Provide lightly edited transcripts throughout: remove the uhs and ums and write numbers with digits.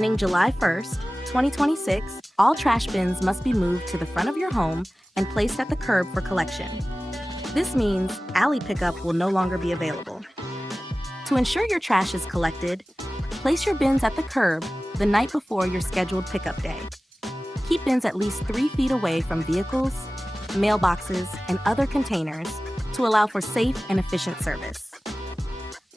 Beginning July 1st, 2026, all trash bins must be moved to the front of your home and placed at the curb for collection. This means alley pickup will no longer be available. To ensure your trash is collected, place your bins at the curb the night before your scheduled pickup day. Keep bins at least 3 feet away from vehicles, mailboxes, and other containers to allow for safe and efficient service.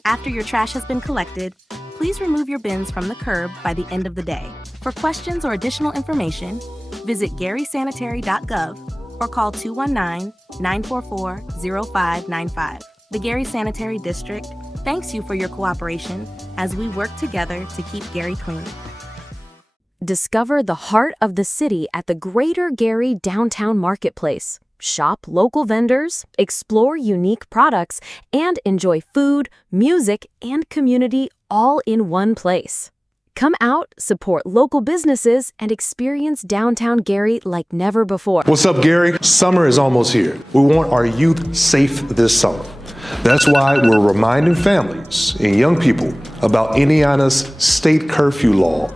After your trash has been collected, please remove your bins from the curb by the end of the day. For questions or additional information, visit garysanitary.gov or call 219-944-0595. The Gary Sanitary District thanks you for your cooperation as we work together to keep Gary clean. Discover the heart of the city at the Greater Gary Downtown Marketplace. Shop local vendors, explore unique products, and enjoy food, music, and community all in one place. Come out, support local businesses, and experience downtown Gary like never before. What's up, Gary? Summer is almost here. We want our youth safe this summer. That's why we're reminding families and young people about Indiana's state curfew law.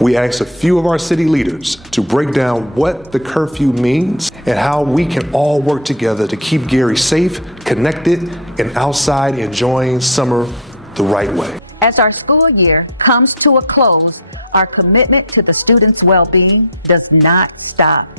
We asked a few of our city leaders to break down what the curfew means and how we can all work together to keep Gary safe, connected, and outside enjoying summer the right way. As our school year comes to a close, our commitment to the students' well-being does not stop.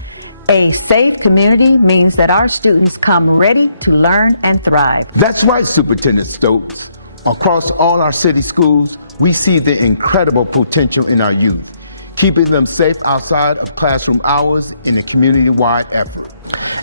A safe community means that our students come ready to learn and thrive. That's right, Superintendent Stokes. Across all our city schools, we see the incredible potential in our youth, keeping them safe outside of classroom hours in a community-wide effort.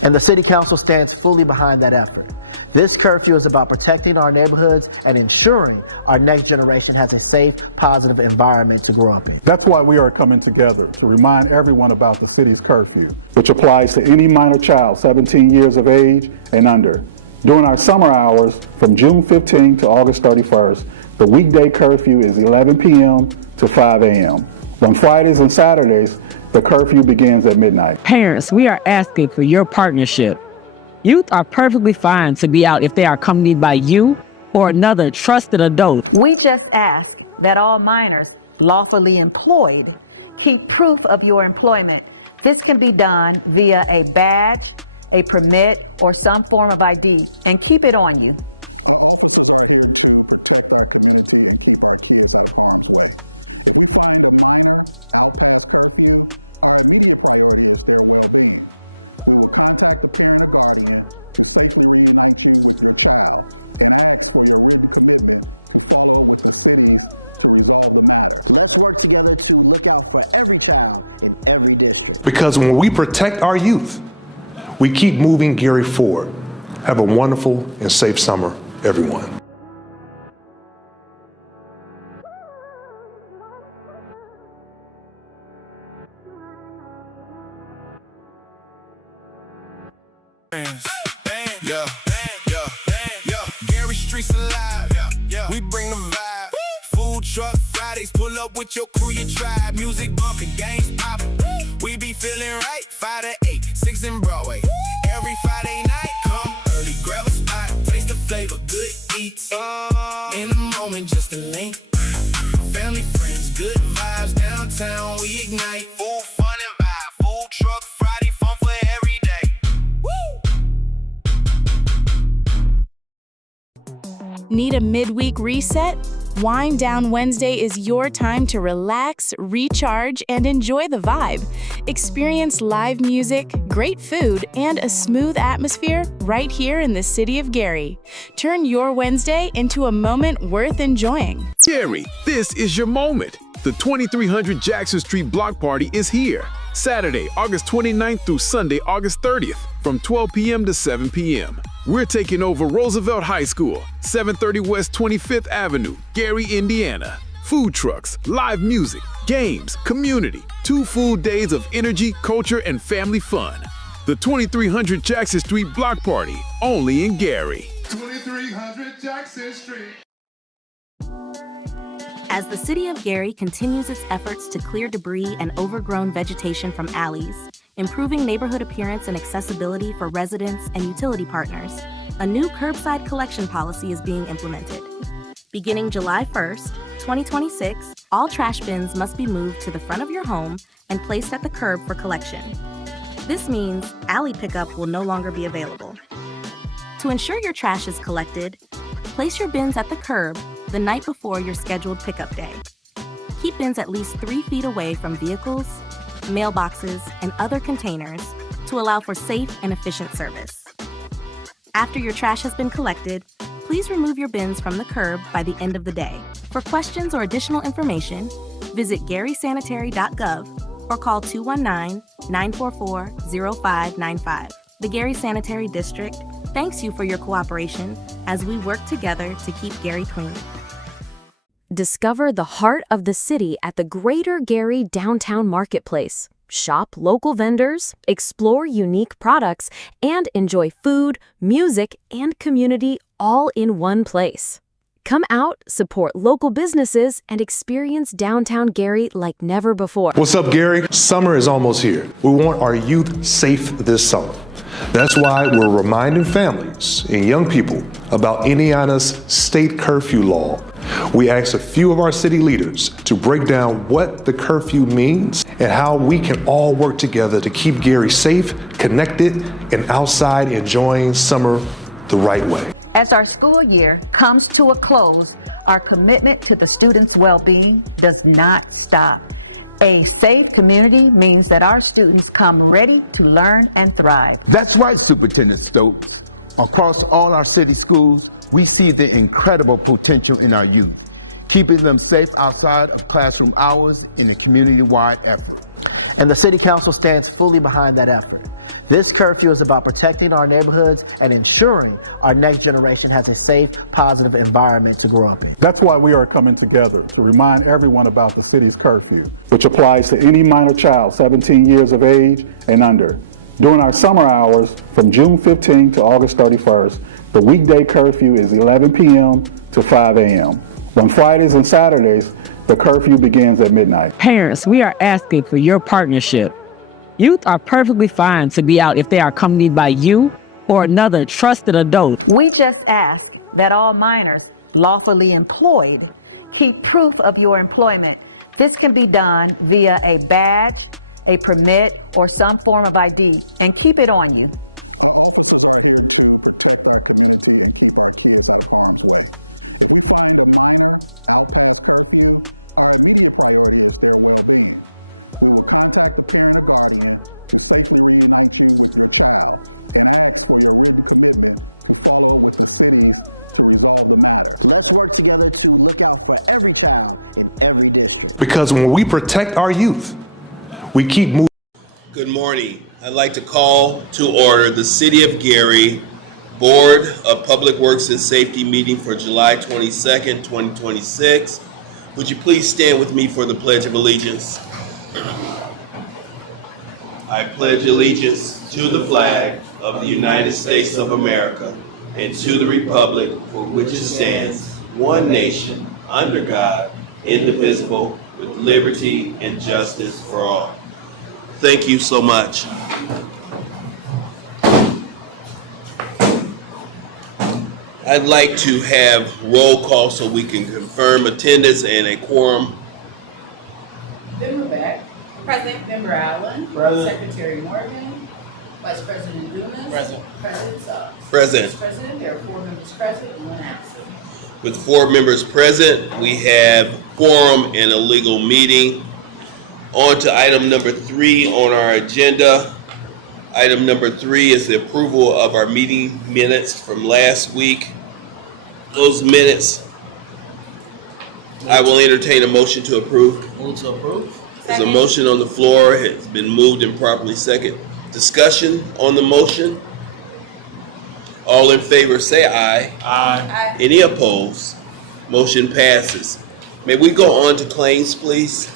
And the City Council stands fully behind that effort. This curfew is about protecting our neighborhoods and ensuring our next generation has a safe, positive environment to grow up in. That's why we are coming together to remind everyone about the city's curfew, which applies to any minor child 17 years of age and under. During our summer hours, from June 15th to August 31st, the weekday curfew is 11 p.m. to 5 a.m. On Fridays and Saturdays, the curfew begins at midnight. Parents, we are asking for your partnership. Youth are perfectly fine to be out if they are accompanied by you or another trusted adult. We just ask that all minors lawfully employed keep proof of your employment. This can be done via a badge, a permit, or some form of ID, and keep it on you. Our officers are here to protect our community and keep our kids out of harm's way. If we find a minor out past curfew, our immediate priority is their well-being. We will contact the parent or guardian to safely reunite you with your child and ask for your written commitment to follow with the cities to resolve the matter. Let's work together to look out for every child in every district. Because when we protect our youth, we keep moving Gary forward. Have a wonderful and safe summer, everyone. Gary Streets alive. We bring the vibe. Food truck Fridays, pull up with your crew, your tribe. Music bumping, games popping. We be feeling right. 5 to 8, 6 in Broadway. Every Friday night, come early, grab a spot, taste the flavor, good eats. In the moment, just a link. Family, friends, good vibes downtown. We ignite. Full fun and vibe. Food truck Friday, fun for every day. Need a midweek reset? Wind Down Wednesday is your time to relax, recharge, and enjoy the vibe. Experience live music, great food, and a smooth atmosphere right here in the city of Gary. Turn your Wednesday into a moment worth enjoying. Gary, this is your moment. The 2300 Jackson Street Block Party is here. Saturday, August 29th through Sunday, August 30th, from 12 p.m. to 7 p.m. We're taking over Roosevelt High School, 730 West 25th Avenue, Gary, Indiana. Food trucks, live music, games, community, 2 full days of energy, culture, and family fun. The 2300 Jackson Street Block Party, only in Gary. 2300 Jackson Street. As the city of Gary continues its efforts to clear debris and overgrown vegetation from alleys, improving neighborhood appearance and accessibility for residents and utility partners, a new curbside collection policy is being implemented. Beginning July 1st, 2026, all trash bins must be moved to the front of your home and placed at the curb for collection. This means alley pickup will no longer be available. To ensure your trash is collected, place your bins at the curb the night before your scheduled pickup day. Keep bins at least 3 feet away from vehicles, mailboxes, and other containers to allow for safe and efficient service. After your trash has been collected, please remove your bins from the curb by the end of the day. For questions or additional information, visit garysanitary.gov or call 219-944-0595. The Gary Sanitary District thanks you for your cooperation as we work together to keep Gary clean. Discover the heart of the city at the Greater Gary Downtown Marketplace. Shop local vendors, explore unique products, and enjoy food, music, and community all in one place. Come out, support local businesses, and experience downtown Gary like never before. What's up, Gary? Summer is almost here. We want our youth safe this summer. That's why we're reminding families and young people about Indiana's state curfew law. We asked a few of our city leaders to break down what the curfew means and how we can all work together to keep Gary safe, connected, and outside enjoying summer the right way. As our school year comes to a close, our commitment to the students' well-being does not stop. A safe community means that our students come ready to learn and thrive. That's right, Superintendent Stokes. Across all our city schools, we see the incredible potential in our youth, keeping them safe outside of classroom hours in a community-wide effort. And the City Council stands fully behind that effort. This curfew is about protecting our neighborhoods and ensuring our next generation has a safe, positive environment to grow up in. That's why we are coming together to remind everyone about the city's curfew, which applies to any minor child 17 years of age and under. During our summer hours, from June 15 to August 31st, the weekday curfew is 11 p.m. to 5 a.m. On Fridays and Saturdays, the curfew begins at midnight. Parents, we are asking for your partnership. Youth are perfectly fine to be out if they are accompanied by you or another trusted adult. We just ask that all minors lawfully employed keep proof of your employment. This can be done via a badge, a permit, or some form of ID, and keep it on you. Our officers are here to protect our community and keep our kids out of harm's way. If we find a minor out past curfew, our immediate priority is their well-being. We will contact the parent or guardian to safely reunite you with your child and ask for your written commitment to follow up with the cities to resolve the matter. Let's work together to look out for every child in every district. Because when we protect our youth, we keep moving. Good morning. I'd like to call to order the City of Gary Board of Public Works and Safety meeting for July 22nd, 2026. Would you please stand with me for the Pledge of Allegiance? I pledge allegiance to the flag of the United States of America and to the republic for which it stands, one nation, under God, indivisible, with liberty and justice for all. Thank you so much. I'd like to have roll call so we can confirm attendance and quorum. In the back, President Member Allen, Secretary Martin, Vice President Dumas, President. There are 4 members present. With 4 members present, we have quorum in a legal meeting. On to item number 3 on our agenda. Item number 3 is the approval of our meeting minutes from last week. Those minutes, I will entertain a motion to approve. A motion on the floor has been moved and properly seconded. Discussion on the motion. All in favor say aye. Aye. Any opposed? Motion passes. May we go on to claims, please?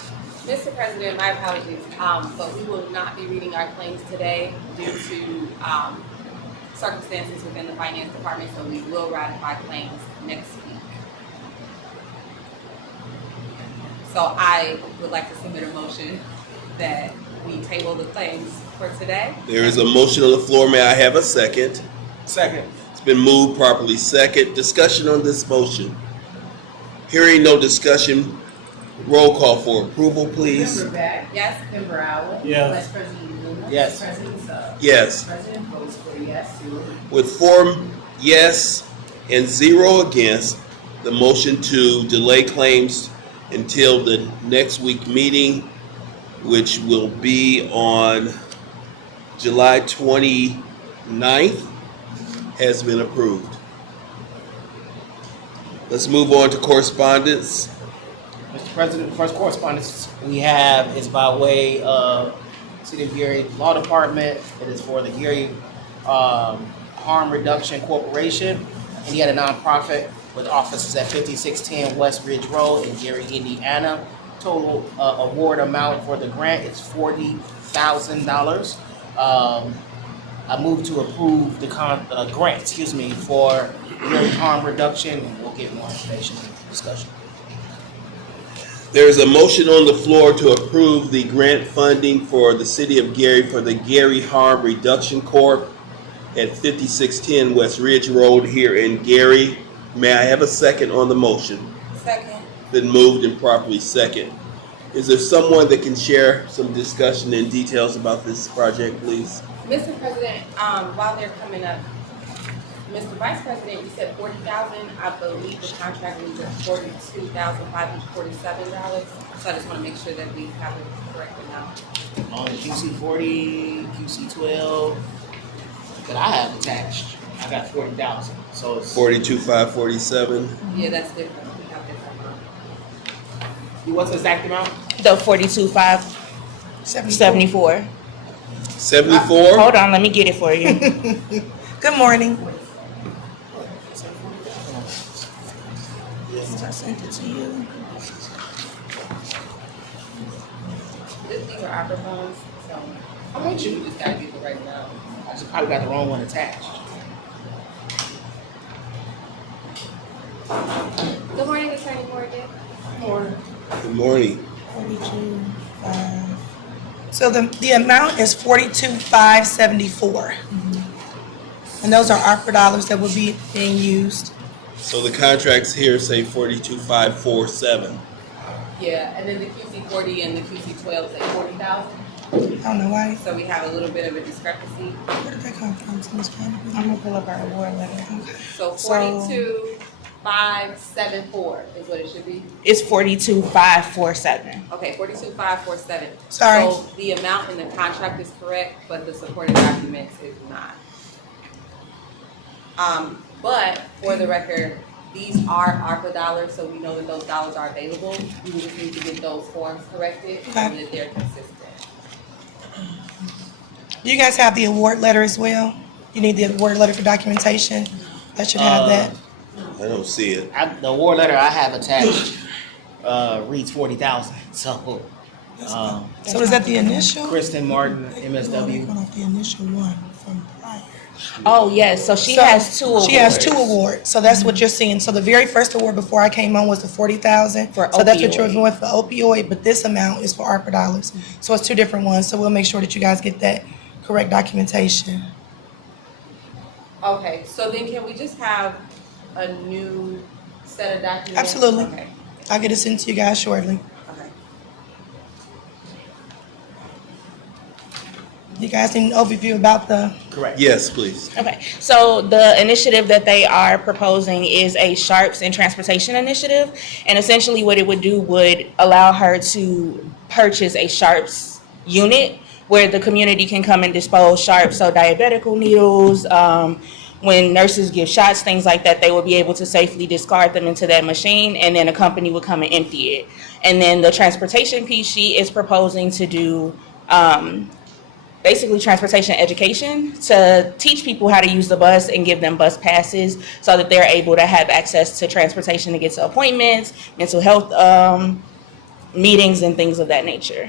Mr. President, my apologies. But we will not be doing our claims today due to circumstances and finding the parties to go back our claims. So I would like to make a motion that we table the claims for today. There is a motion on the floor. May I have a second? Second. Been moved properly second. Discussion on this motion. Hearing no discussion, roll call for approval, please. Member Beck? Yes. Member Allen? Yes. Vice President Duggan? Yes. President Suggs? Yes. President Host? Yes. With 4 yes and 0 against, the motion to delay claims until the next week's meeting, which will be on July 29th, has been approved. Let's move on to correspondence. President, first correspondence we have is by way of Smithsburg Law Department, Smithsburg Gary Harm Reduction Corporation. We had a nonprofit with offices at 5610 West Ridge Road in Gary, Indiana. Total award amount for the grant is $40,000. I move to approve the grant, for Gary Harm Reduction. There's a motion on the floor to approve the grant funding for the city of Gary for the Gary Harm Reduction Corp. at 5610 West Ridge Road here in Gary. May I have a second on the motion? Been moved and properly second. Is there someone that can share some discussion and details about this project, please? Mr. President, Robert Holmes, Mr. Vice President, you said $40,000 out there, which contract is not for $2,547. So you make sure that we have I have the cash. I got 40,000. So it's 42,547. What's the exact amount? The 42,574. 74? Hold on, let me get it for you. Good morning. Since I sent it to you. So the amount is 42,574, and those are ARPA dollars that will be being used. So the contracts here say 42,547. Yeah, and then if you see 40 and put up say 40,000. I don't know why. So we have a little bit of a discrepancy. Where did that come from? Ms. Carnegie? I'm gonna pull up our award letter. Okay. So 42,574 is what it should be. it's 42,547. Okay, 42,547. Sorry. So the amount in the contract is correct, but the supporting document is not. But for the record, these are ARPA dollars, so we know that those dollars are available. You just need to get those forms corrected. Okay. You guys have the award letter as well? You need the award letter for documentation? That should have that. The award letter I had attached, reached 40,000. So is that the initial? Kristen Martin. No, they're going off the initial one from prior. Oh, yes. So she has two awards. She has two awards. So that's what you're seeing. So the very first award before I came on was the 40,000. So that's what you're doing for opioid, but this amount is for ARPA dollars. So it's two different ones. So we'll make sure that you guys get that correct documentation. Okay, so then can we just have a new set of documents? Absolutely. I'll get it sent to you guys shortly. You guys need an overview about the... Yes, please. Okay, so the initiative that they are proposing is a Sharps in Transportation initiative, and essentially what it would do would allow her to purchase a Sharps unit where the community can come and dispose Sharps, so diabetical needles, when nurses give shots, things like that, they will be able to safely discard them into that machine, and then a company would come and empty it. And then the transportation piece, she is proposing to do basically transportation education to teach people how to use the bus and give them bus passes so that they're able to have access to transportation to get to appointments, mental health meetings, and things of that nature.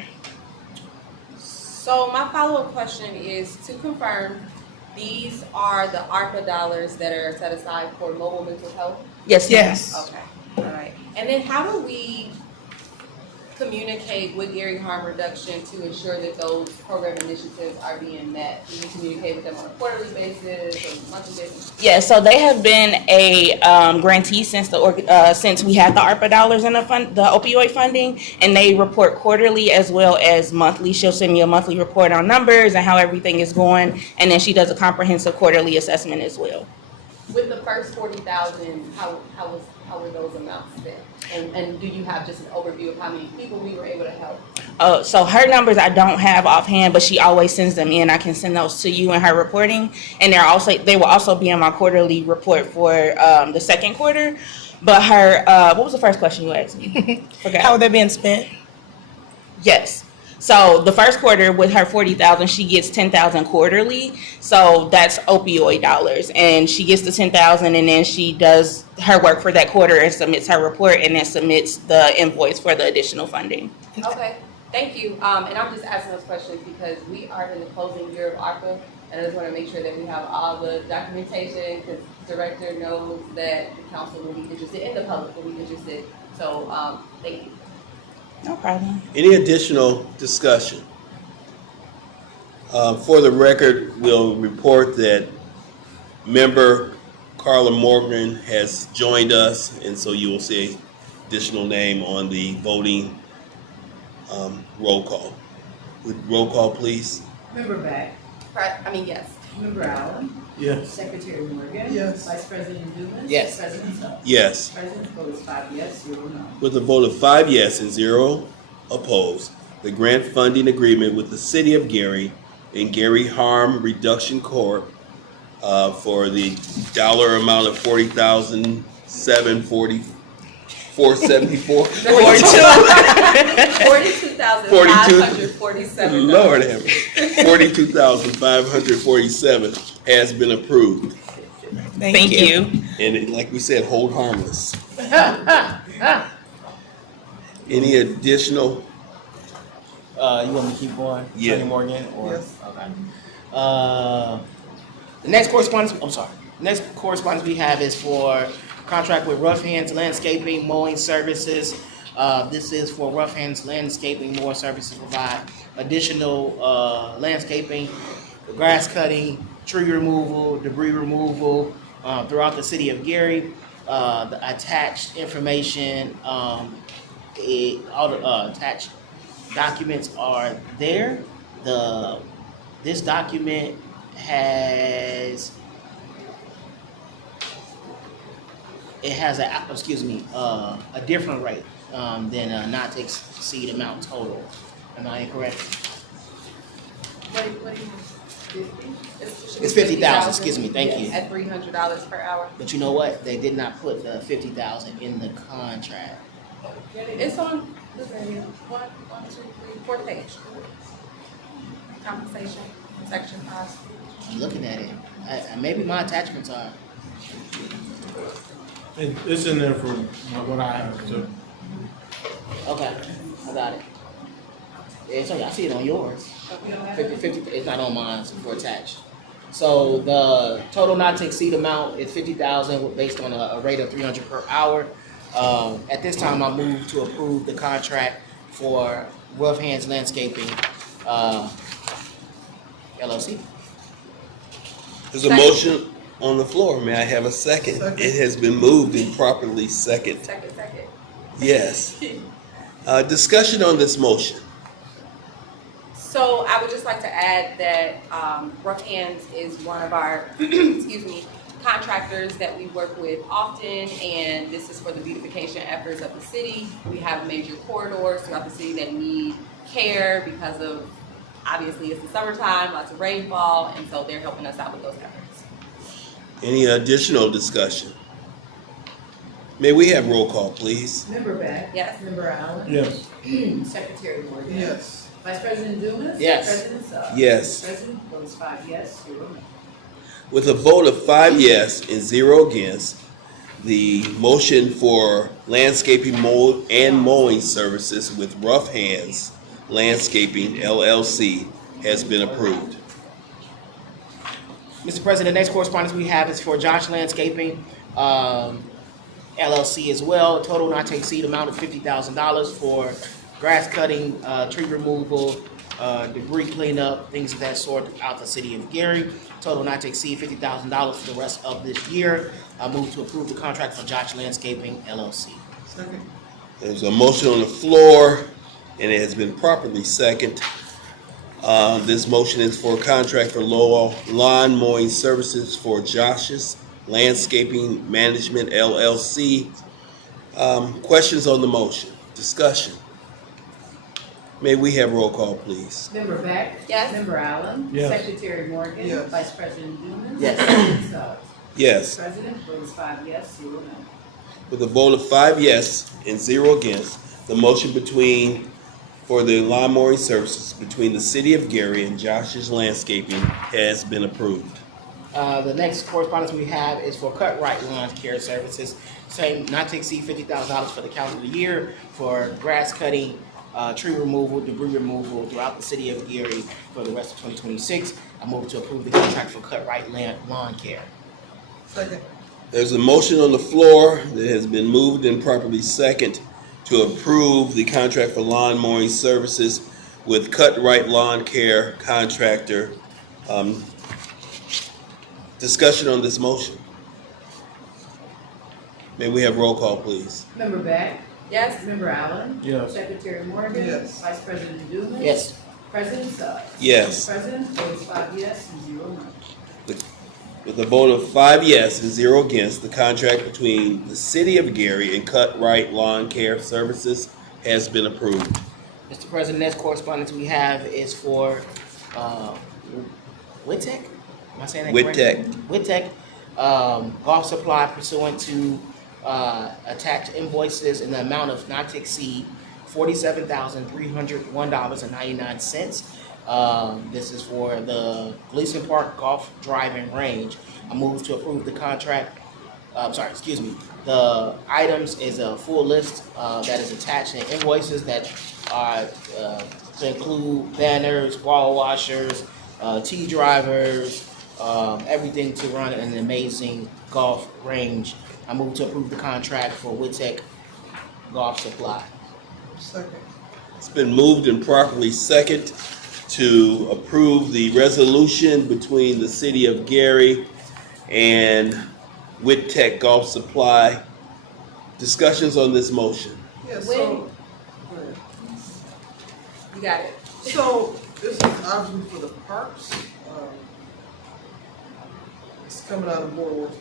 So my follow-up question is to confirm, these are the ARPA dollars that are set aside for global mental health? Yes, yes. Okay. And then how do we communicate with Gary secondary harm reduction to ensure that those program initiatives are being met? Communicate them on a quarterly basis, monthly basis? Yeah, so they have been a grantee since since we had the ARPA dollars in the opioid funding, and they report quarterly as well as monthly. She'll send me a monthly report on numbers and how everything is going, and then she does a comprehensive quarterly assessment as well. With the first 40,000, how many those amounts? And do you have just an overview of how many people we were able to help? So her numbers I don't have offhand, but she always sends them in. I can send those to you in her reporting, and they will also be in my quarterly report for the second quarter. But her, what was the first question you asked me? Forgot. How are they being spent? Yes. So the first quarter with her 40,000, she gets 10,000 quarterly. So that's opioid dollars, and she gets the 10,000, and then she does her work for that quarter and submits her report, and then submits the invoice for the additional funding. Okay, thank you. And I'm just asking those questions because we are in the closing year of ARPA, and I just want to make sure that you have all the documentation, because the director knows that council will be interested in the public will be interested. So thank you. No problem. Any additional discussion? For the record, we'll report that member Carla Morgan has joined us, and so you will see additional name on the voting roll call. Roll call, please. Member Beck. Yes. Member Allen. Yes. Secretary Morgan. Yes. Vice President Newman. Yes. President Sutton. Yes. President votes 5 yes. With a vote of 5 yes and 0 opposed, the grant funding agreement with the City of Gary and Gary Harm Reduction Corp. For the dollar amount of $40,744.74. 42,547. Lord, 42,547 has been approved. Thank you. And it, like you said, hold on. Any additional? The next correspondence we have is for contract with Rough Hands Landscaping Mowing Services. This is for Rough Hands Landscaping Mowing Services to provide additional landscaping, grass cutting, tree removal, debris removal throughout the city of Gary. The attached information, all the attached documents are there. This document has a different rate than not this city amount total. Am I correct? 50,000. But you know what? They did not put 50,000 in their contract. Maybe not technical. This is a It's not on mine, it's attached. So the total not to exceed amount is 50,000 based on a rate of 300 per hour. At this time, I'll move you to approve the contract for Rough Hands Landscaping. There's a motion on the floor. May I have a second? It has been moved and properly second. Yes. Discussion on this motion. So I would just like to add that Rough Hands is one of our contractors that we work with often, and this is for the beautification efforts of the city. We have major corridors of the city that need care because of obviously it's summertime, it's rainfall, and so they're helping us out with that. Any additional discussion? May we have roll call, please? Member Beck. Member Allen. Yes. Secretary Morgan. Yes. Vice President Newman. Yes. President Sutton. Yes. President votes 5 yes. With a vote of 5 yes and 0 against, the motion for landscaping and mowing services with Rough Hands Landscaping LLC has been approved. Mr. President, next correspondence we have is for Johnson Landscaping LLC as well. Total not to exceed amount of $50,000 for grass cutting, tree removal, debris cleanup, things of that sort out in the city of Gary. Total not to exceed $50,000 for the rest of this year. We will approve the contract for Johnson Landscaping LLC. There's a motion on the floor, and it has been properly second. This motion is for contract for lawn mowing services for Josh's Landscaping Management LLC. Questions on the motion? Discussion? May we have roll call, please? Member Beck? Yes. Member Allen? Yes. Secretary Morgan? Yes. Vice President Blumer? Yes. Yes. President, votes 5 yes, 0 no. With a vote of 5 yes and 0 against, the motion for the lawn mowing services between the city of Gary and Josh's Landscaping has been approved. The next correspondence we have is for Cut Right Lawn Care Services, saying not to exceed $50,000 for the calendar year for grass cutting, tree removal throughout the city of Gary for the rest of 2026. I move to approve the contract for Cut Right Lawn Care. There's a motion on the floor that has been moved and properly second to approve the contract for lawn mowing services with Cut Right Lawn Care contractor. Discussion on this motion. May we have roll call, please? Member Beck? Yes. Member Allen? Yes. Secretary Morgan? Yes. Vice President Blumer? Yes. President Suggs? Yes. President, votes 5 yes, 0 no. With a vote of 5 yes and 0 against, the contract between the city of Gary and Cut Right Lawn Care Services has been approved. Mr. President, next correspondence we have is for Wittek. Golf supply pursuant to attached invoices in an amount of not to exceed $47,301.99. This is for the Lucid Park Golf Driving Range. I move to approve the contract. Items, there's a full list that is attached to invoices that to include banners, ball washers, tee drivers, everything to run an amazing golf range. I move to approve the contract for Wittek Golf Supply. It's been moved and properly second to approve the resolution between the city of Gary and Wittek Golf Supply. Discussions on this motion. So, this is obviously for the parks. It's coming out of board.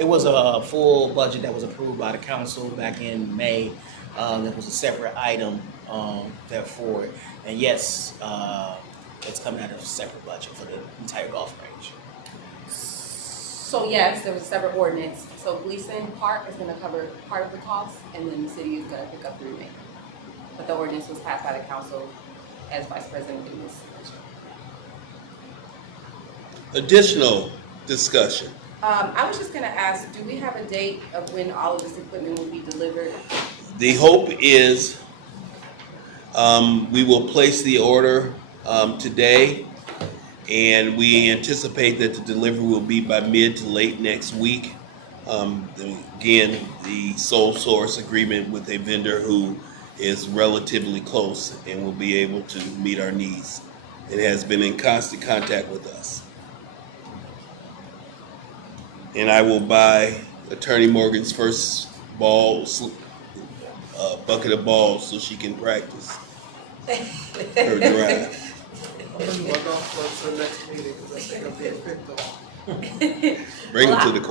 It was a full budget that was approved by council back in May, with a separate item for, I guess, So yeah, it's a separate ordinance. So we say part of the current policy and then you see that the ordinance was passed by the council. Additional discussion. I was just going to ask, do we have a date of when all of this will be delivered? The hope is we will place the order today, and we anticipate that the delivery will be by mid to late next week. Again, the sole source agreement with the vendor who is relatively close and will be able to meet our needs. We have been in constant contact with us. And I will buy Attorney Morgan's first balls, bucket of balls, so she can practice. Bring it to the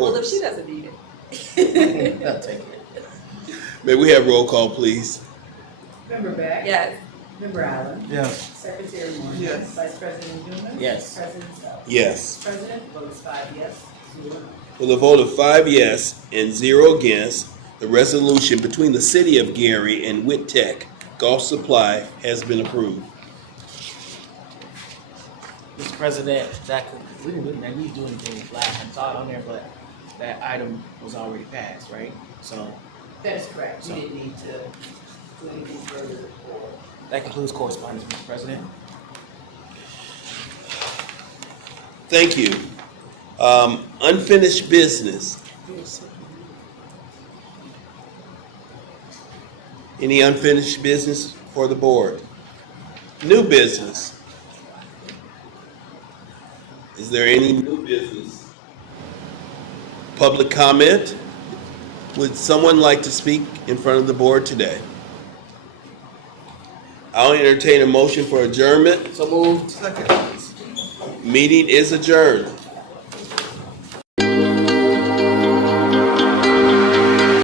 court. May we have roll call, please? Member Beck? Yes. Member Allen? Yes. Secretary Morgan? Yes. Vice President Blumer? Yes. President Suggs? Yes. President, votes 5 yes, 0 no. With a vote of 5 yes and 0 against, the resolution between the city of Gary and Wittek Golf Supply has been approved. Mr. President, that item is already passed, right? So that's correct. We didn't need to further Thank you. Unfinished business. Can we Any unfinished business for the board? New business. Is there any new business? Public comment? Would someone like to speak in front of the board today? I'll entertain a motion for adjournment. Meeting is adjourned.